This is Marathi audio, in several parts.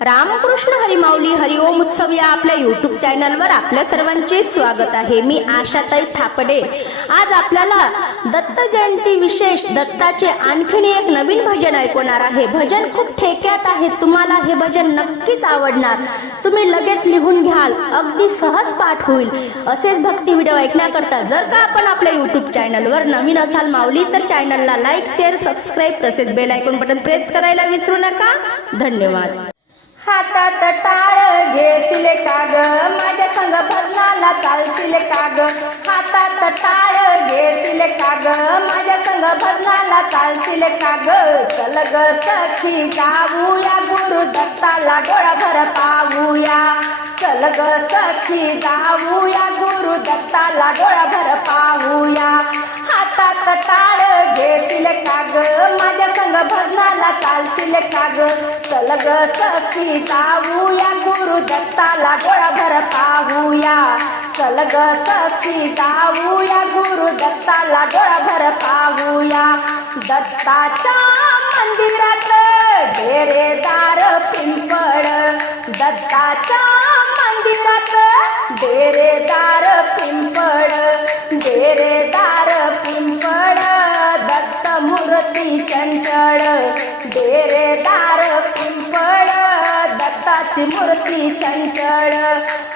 रामकृष्ण हरिमाऊली हरिओम उत्सव या आपल्या युट्यूब चॅनलवर आपल्या सर्वांचे स्वागत आहे. मी आशाताई थापडे. आज आपल्याला दत्त जयंती विशेष दत्ताचे आणखीन एक नवीन भजन ऐकवणार आहे. भजन खूप ठेक्यात आहे. तुम्हाला हे भजन नक्कीच आवडणार. तुम्ही लगेच लिहून घ्याल. अगदी सहज पाठ होईल. असेच भक्ती व्हिडिओ ऐकण्याकरता जर का आपण आपल्या युट्यूब चॅनलवर नवीन असाल माऊली तर चॅनलला लाईक शेअर सबस्क्राईब तसेच बेल आयकॉन बटन प्रेस करायला विसरू नका. धन्यवाद. हातात टाळ घेशील काग. माझ्या संग भजनाला चालशील काग. हातात टाळ घेशील काग. माझ्या संग भजनाला चालशील काग. चल ग सखी जाऊया गुरु दत्ताला डोळाभर पाहूया. चल ग सखी जाऊया गुरु दत्ताला डोळाभर पाहू चालशील काग चल ग सखी जाऊया गुरु दत्ताला डोळाभर पाहूया. चल ग सखी जाऊया गुरु दत्ताला डोळाभर पाहूया. दत्ताच्या मंदिरात डेरेदार पिंपळ. दत्ताच्या मंदिरात डेरेदार पिंपळ दत्ताची मूर्ती चंचळ.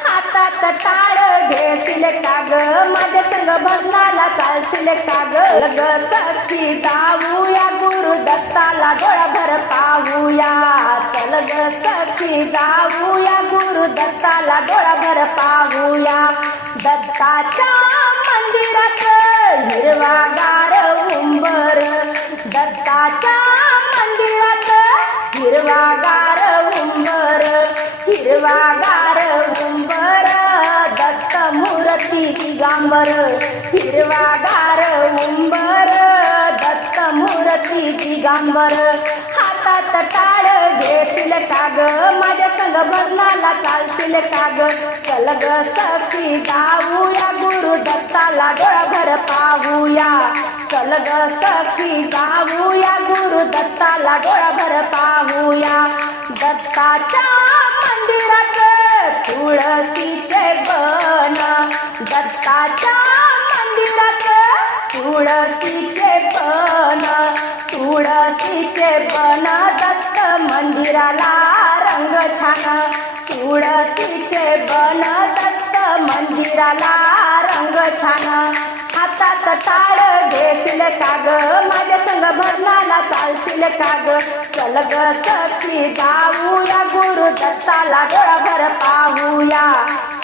हातात टाळ घेतील काग माझ्या संग भगनाला चालशील काग. ग सखी जाऊया गुरु दत्ताला डोळाभर पाहूया. चल ग सखी जाऊया गुरु दत्ताला डोळाभर पाहूया. दत्ताच्या मंदिरात हिरवा हिरवागार उंबर दत्त मूर्ती दिगांबर हिरवागार उंबर दत्त मूर्ती दिगांबर हातात टाळ घेतील काग माझ्या संग भजनाला चालशील काग चल ग सखी जाऊया गुरु दत्ताला डोळाभर पाहूया. चल ग सखी जाऊया गुरु दत्ताला डोळाभर पाहूया. दत्ताच्या तुळशीचे बन दत्ताच्या मंदिरात तुळशीचे बन तुळशीचे बन दत्त मंदिराला रंग छान तुळशीचे बन दत्त मंदिराला रंग छान. हातात टाळ घेतील काग माझ्या संग भजनाला चालशील काग चल ग सखी जाऊया गुरु दत्ताला डोळाभर पाहूया.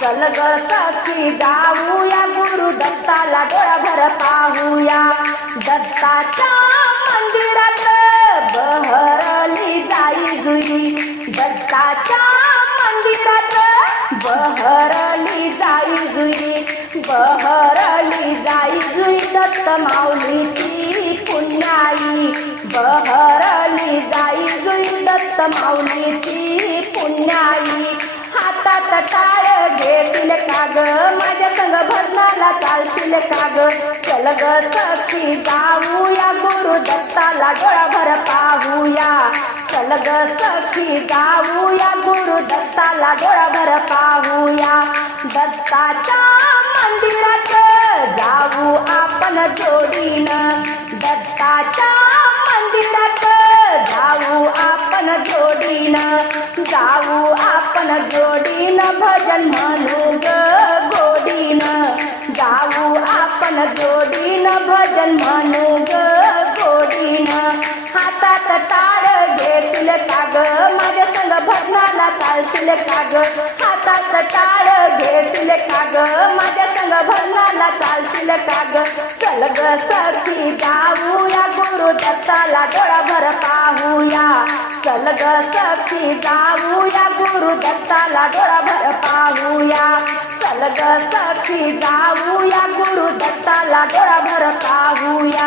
चल ग सखी जाऊया गुरु दत्ताला डोळाभर पाहूया. दत्ताच्या मंदिरात बहरली जाई गुरी दत्ताच्या मंदिरात बहरली जाई गुरी बहरली जाई जुई दत्त माऊलीची पुण्याई बहरली जाई जुई दत्त माऊलीची पुण्याई हातात टाळ घेतील काग माझ्या संग भरणाला चालशील काग चल ग सखी जाऊया गुरु दत्ताला डोळाभर पाहूया. चल ग सखी जाऊया गुरु दत्ताला डोळाभर पाहूया. दत्ताच्या आपण जोडीन. दत्ताच्या मंदिरात जाऊ आपण जोडीना. जाऊ आपण जोडीन भजन म्हणू ग गोडीन. जाऊ आपण जोडीन भजन म्हणू ग गोडीन. हातात टाळ घेतील काग माझ्या भजनाला चालशील काग हातात टाळ लेखा ग माझ्या संग भजनाला चालशील ग चल ग सखी जाऊया गुरु दत्ताला डोळाभर पाहूया. चल ग सखी जाऊया गुरु दत्ताला डोळाभर पाहूया. चल ग सखी जाऊया गुरु दत्ताला डोळाभर पाहूया.